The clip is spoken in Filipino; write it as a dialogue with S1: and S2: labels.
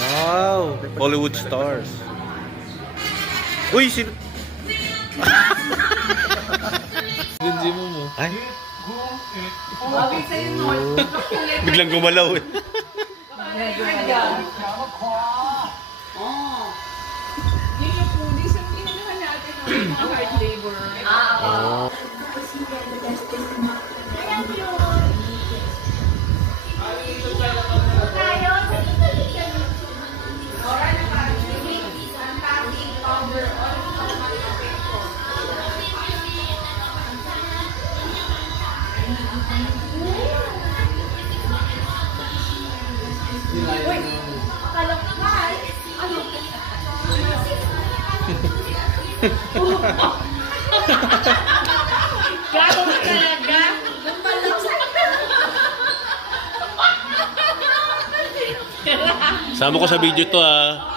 S1: Wow! Hollywood stars. Uy, sino?
S2: Ginji mo mo.
S1: Ay, biglang gumalaw eh.
S3: Medyo ayan. Oh. Hard labor. Ah,
S1: Oh.
S3: Gago ka talaga.
S1: Sama ko sa video to ah.